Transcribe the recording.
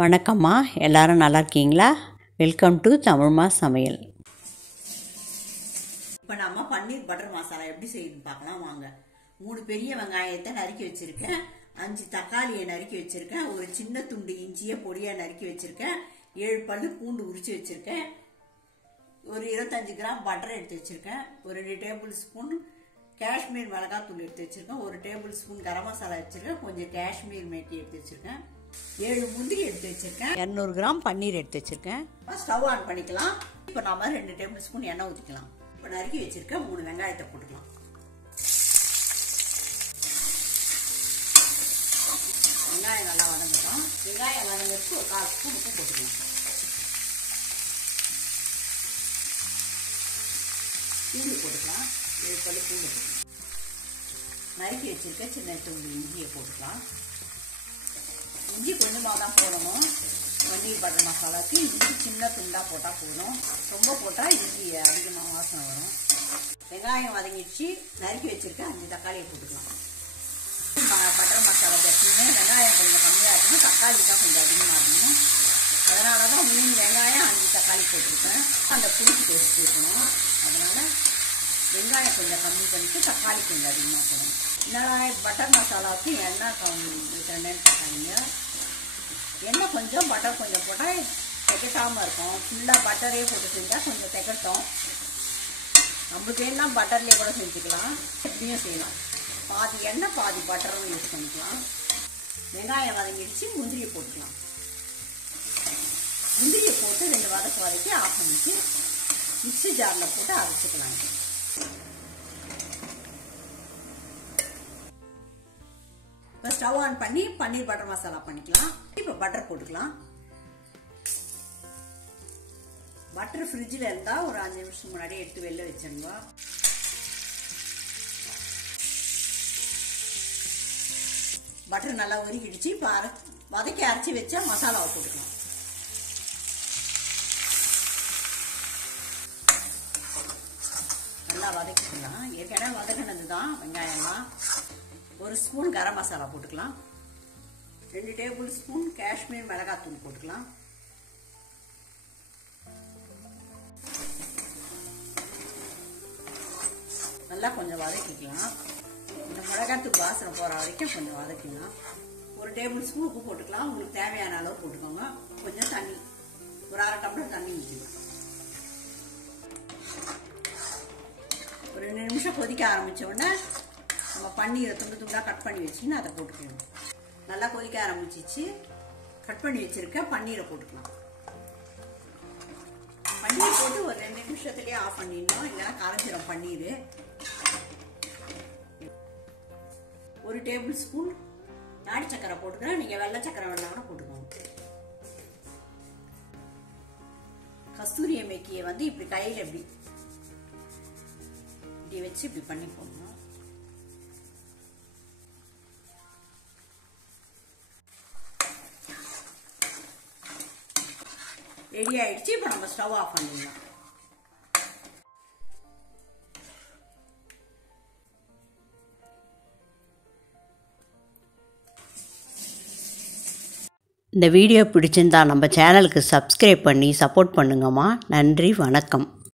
வணக்கம்மா, எல்லாரும் நல்லா இருக்கீங்களா? வெல்கம் டு தமிழ்மா சமையல். இப்போ நம்ம பன்னீர் பட்டர் மசாலா எப்படி செய்யுதுன்னு பார்க்கலாம் வாங்க. 3 பெரிய வெங்காயத்தை நறுக்கி வச்சிருக்கேன், 5 தக்காளியை நறுக்கி வச்சிருக்கேன், ஒரு சின்ன துண்டு இஞ்சியை பொடியா நறுக்கி வச்சிருக்கேன், 7 பல்லு பூண்டு உரிச்சு வச்சிருக்கேன், ஒரு 25 கிராம் பட்டர் எடுத்து வச்சிருக்கேன், ஒரு 2 டேபிள் ஸ்பூன் காஷ்மீர் மிளகாத்தூள் எடுத்து வச்சிருக்கேன், ஒரு டேபிள் ஸ்பூன் கரம் மசாலா வச்சிருக்கேன், கொஞ்சம் காஷ்மீர் மேத்தி எடுத்து வச்சிருக்கேன், 7 முந்திரி எடுத்து வச்சிருக்கேன், 200 கிராம் பன்னீர் எடுத்து வச்சிருக்கேன். ஸ்டவ் ஆன் பண்ணிக்கலாம். இப்போ நாம 2 டேபிள் ஸ்பூன் எண்ணெய் ஊற்றிக்கலாம். இப்போ நறுக்கி வச்சிருக்கேன் 3 வெங்காயத்தை போட்டுக்கலாம். வெங்காயம் நல்லா வதங்கட்டும். வெங்காயம் வதங்கிறதுக்கு ஒரு 1/4 ஸ்பூன் உப்பு போட்டுக்கலாம். பூண்டு போட்டுக்கலாம், 7 பல்லு பூண்டு போட்டுக்கலாம். நறுக்கி வச்சிருக்க சின்ன துண்டு இஞ்சியை போட்டுக்கலாம். இஞ்சி கொஞ்சமாக தான் போடணும். பன்னீர் பட்டர் மசாலாவுக்கு இஞ்சி சின்ன துண்டாக போட்டால் போதும், ரொம்ப போட்டால் இஞ்சி அதிகமாக வாசனை வரும். வெங்காயம் வதங்கிடுச்சு. நறுக்கி வச்சிருக்க 5 தக்காளியை போட்டுக்கலாம். பட்டர் மசாலா எப்பயுமே வெங்காயம் கொஞ்சம் கம்மியாக இருக்கணும், தக்காளி தான் கொஞ்சம் அதிகமாக இருக்கணும். அதனால தான் 3 வெங்காயம் 5 தக்காளி போட்டிருக்கேன். அந்த புளிப்பு டேஸ்ட் இருக்கணும். அதனால் வெங்காயம் கொஞ்சம் கம்மி பண்ணிட்டு தக்காளி கொஞ்சம் அதிகமாக போடணும். நான் பட்டர் மசாலாவுக்கு எண்ணெய் ஊற்றுறேன்னு பார்த்தாங்க. எண்ணெய் கொஞ்சம் பட்டர் கொஞ்சம் போட்டால் திகட்டாமல் இருக்கும். ஃபுல்லாக பட்டரே போட்டு செஞ்சால் கொஞ்சம் திகட்டும். நம்மளுக்கு வேணா பட்டர்லேயே கூட செஞ்சுக்கலாம், எப்படியும் செய்யலாம். பாதி எண்ணெய் பாதி பட்டரும் யூஸ் பண்ணிக்கலாம். வெங்காயம் வதங்கிடுச்சு. முந்திரியை போட்டுக்கலாம். முந்திரியை போட்டு 2 வதக்கி ஆஃப் பண்ணிட்டு மிக்ஸி ஜாரில் போட்டு அரைச்சிக்கலாம். இப்போ ஸ்டவ் ஆன் பண்ணி பன்னீர் பட்டர் மசாலா பண்ணிக்கலாம். இப்போ பட்டர் போட்டுக்கலாம். பட்டர் ஃப்ரிட்ஜில் இருந்தால் ஒரு 5 நிமிஷம் முன்னாடி எடுத்து வெளில வச்சிருங்க. பட்டர் நல்லா உருகிடுச்சு. இப்போ வதக்கி அரைச்சி வச்சா மசாலாவை போட்டுக்கலாம். நல்லா வதக்கிக்கலாம். ஏற்கனவே வதக்கினது தான் வெங்காயம்லாம். 1 ஸ்பூன் கரம் மசாலா போட்டுக்கலாம். 2 டேபிள் ஸ்பூன் காஷ்மீர் மிளகாத்தூள் போட்டுக்கலாம். நல்லா கொஞ்சம் வதக்கிக்கலாம். இந்த மிளகாத்தூள் வாசனை போகிற வரைக்கும் கொஞ்சம் வதக்கிக்கலாம். 1 டேபிள் ஸ்பூன் உப்பு போட்டுக்கலாம். உங்களுக்கு தேவையான அளவு போட்டுக்கோங்க. கொஞ்சம் தண்ணி, ஒரு 1/2 டம்ளர் தண்ணி ஊற்றிக்கலாம். ஒரு 2 நிமிஷம் கொதிக்க ஆரம்பிச்ச உடனே நம்ம பன்னீரை துண்டு துண்டாக கட் பண்ணி வச்சுன்னு அதை போட்டுக்கணும். நல்லா கொதிக்க ஆரம்பிச்சிச்சு. கட் பண்ணி வச்சிருக்க பன்னீரை போட்டுக்கலாம். பன்னீர் போட்டு ஒரு 2 நிமிஷத்துலேயே ஆஃப் பண்ணிடணும், இல்லைன்னா கரைஞ்சிடும் பன்னீர். 1 டேபிள் ஸ்பூன் நாட்டு சக்கரை போட்டுக்கிறேன். நீங்கள் வெள்ளை சக்கரை வேணா கூட போட்டுக்கோங்க. கஸ்தூரி மேத்தியை இப்படி கையில் இப்படி வச்சு இப்படி பண்ணி போடணும். ரெடி ஆயிடுச்சு. இப்போ நம்ம ஸ்டவ் ஆஃப் பண்ணிடலாம். இந்த வீடியோ பிடிச்சிருந்தா நம்ம சேனலுக்கு சப்ஸ்கிரைப் பண்ணி சப்போர்ட் பண்ணுங்கம்மா. நன்றி, வணக்கம்.